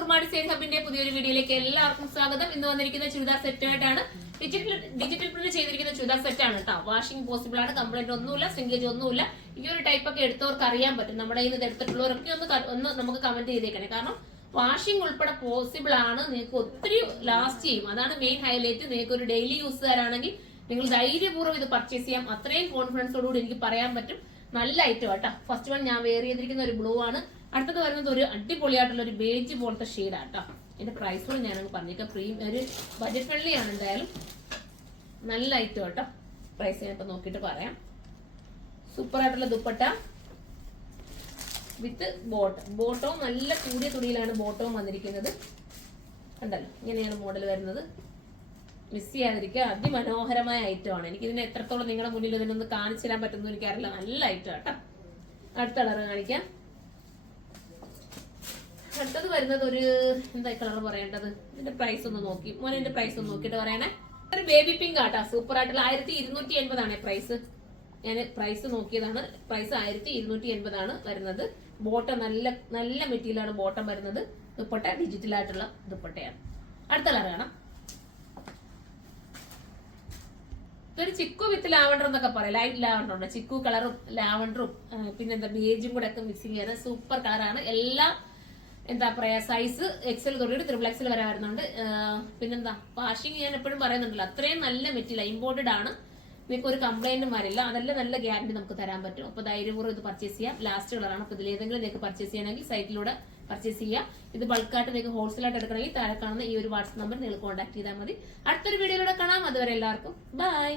Soorma design ഹബിന്റെ പുതിയൊരു വീഡിയോയിലേക്ക് എല്ലാവർക്കും സ്വാഗതം. ഇന്ന് വന്നിരിക്കുന്ന ചുരിദാർ സെറ്റ് ആയിട്ടാണ്. ഡിജിറ്റൽ പ്രിന്റ് ചെയ്തിരിക്കുന്ന ചുരിദാർ സെറ്റ് ആണ് കേട്ടോ. വാഷിംഗ് പോസിബിൾ ആണ്, കംപ്ലൈന്റ് ഒന്നുമില്ല, സിംഗേജ് ഒന്നുമില്ല. ഈ ഒരു ടൈപ്പ് ഒക്കെ എടുത്തവർക്ക് അറിയാൻ പറ്റും. നമ്മുടെ കയ്യിൽ നിന്ന് എടുത്തിട്ടുള്ളവരൊക്കെ ഒന്ന് നമുക്ക് കമന്റ് ചെയ്തേക്കണേ. കാരണം വാഷിംഗ് ഉൾപ്പെടെ പോസിബിൾ ആണ്, നിങ്ങൾക്ക് ഒത്തിരി ലാസ്റ്റ് ചെയ്യും. അതാണ് മെയിൻ ഹൈലൈറ്റ്. നിങ്ങൾക്ക് ഒരു ഡെയിലി യൂസുകാരാണെങ്കിൽ നിങ്ങൾ ധൈര്യപൂർവ്വം ഇത് പർച്ചേസ് ചെയ്യാം. അത്രയും കോൺഫിഡൻസോടുകൂടി എനിക്ക് പറയാൻ പറ്റും. നല്ല ഐറ്റം കേട്ടോ. ഫസ്റ്റ് വൺ ഞാൻ വെയർ ചെയ്തിരിക്കുന്ന ഒരു ബ്ലൂ ആണ്. അടുത്തത് വരുന്നത് ഒരു അടിപൊളിയായിട്ടുള്ള ഒരു ബേജ് പോലത്തെ ഷെയ്ഡാണ് കേട്ടോ. ഇതിന്റെ പ്രൈസ് കൂടെ ഞാനങ്ങ് പറഞ്ഞേക്കാം. ഒരു ബജറ്റ് ഫ്രണ്ട്ലി ആണ്. എന്തായാലും നല്ല ഐറ്റം കേട്ടോ. പ്രൈസ് ഞാൻ ഇപ്പൊ നോക്കിയിട്ട് പറയാം. സൂപ്പർ ആയിട്ടുള്ള ദുപ്പട്ട വിത്ത് ബോട്ടവും നല്ല കൂടിയ തുണിയിലാണ് ബോട്ടവും വന്നിരിക്കുന്നത്. കണ്ടല്ലോ, ഇങ്ങനെയാണ് മോഡൽ വരുന്നത്. മിസ് ചെയ്യാതിരിക്കുക. അതിമനോഹരമായ ഐറ്റം ആണ്. എനിക്ക് ഇതിനെ എത്രത്തോളം നിങ്ങളുടെ മുന്നിൽ ഇതിനൊന്ന് കാണിച്ചു തരാൻ പറ്റുന്നു എനിക്കറിയില്ല. നല്ല ഐറ്റം കേട്ടോ. അടുത്ത കളർ കാണിക്കാം. അടുത്തത് വരുന്നത് ഒരു എന്താ കളർ പറയേണ്ടത്, ഇതിന്റെ പ്രൈസ് ഒന്ന് നോക്കി മോനെ, ഇതിന്റെ പ്രൈസ് ഒന്ന് നോക്കിയിട്ട് പറയണേ. ഒരു ബേബി പിങ്ക് ആട്ടാ. സൂപ്പർ ആയിട്ടുള്ള 1280 ആണ് പ്രൈസ്. ഞാൻ പ്രൈസ് നോക്കിയതാണ്. പ്രൈസ് 1280 ആണ് വരുന്നത്. ബോട്ടം നല്ല മെറ്റീരിയലാണ് ബോട്ടം വരുന്നത്. ദുപ്പട്ട ഡിജിറ്റൽ ആയിട്ടുള്ള ദുപ്പട്ടയാണ്. അടുത്ത കളർ കാണാം. ഇതൊരു ചിക്കു വിത്ത് ലാവണ്ടർ എന്നൊക്കെ പറയാം. ലൈറ്റ് ലാവണ്ടർ ഉണ്ട്. ചിക്കു കളറും ലാവണ്ടറും പിന്നെന്താ ബേജും കൂടെ ഒക്കെ മിക്സിങ് ചെയ്യുന്ന സൂപ്പർ കളറാണ്. എല്ലാം എന്താ പറയാ സൈസ് എക്സൽ തൊട്ടിട്ട് XXL വരെ വരുന്നുണ്ട്. പിന്നെന്താ വാഷിംഗ് ഞാൻ എപ്പോഴും പറയുന്നുണ്ടല്ലോ, അത്രയും നല്ല മെറ്റീരിയൽ ഇമ്പോർട്ടഡ് ആണ്. നിങ്ങൾക്ക് ഒരു കംപ്ലൈന്റും വരില്ല. അതെല്ലാം നല്ല ഗ്യാരണ്ടി നമുക്ക് തരാൻ പറ്റും. അപ്പൊ ധൈര്യപൂർവ്വം ഇത് പർച്ചേസ് ചെയ്യാം. ലാസ്റ്റ് കളറാണ്. അപ്പൊ ഇതിലേതെങ്കിലും നിങ്ങൾക്ക് പർച്ചേസ് ചെയ്യണമെങ്കിൽ സൈറ്റിലൂടെ പർച്ചേസ് ചെയ്യാം. ഇത് ബൾക്കായിട്ട് നിങ്ങൾക്ക് ഹോൾസെയിലായിട്ട് എടുക്കണമെങ്കിൽ താഴെ കാണുന്ന ഈ ഒരു വാട്സ്ആപ്പ് നമ്പർ നിങ്ങൾ കോൺടാക്ട് ചെയ്താൽ മതി. അടുത്തൊരു വീഡിയോയിലൂടെ കാണാം. അതുവരെ എല്ലാവർക്കും ബൈ.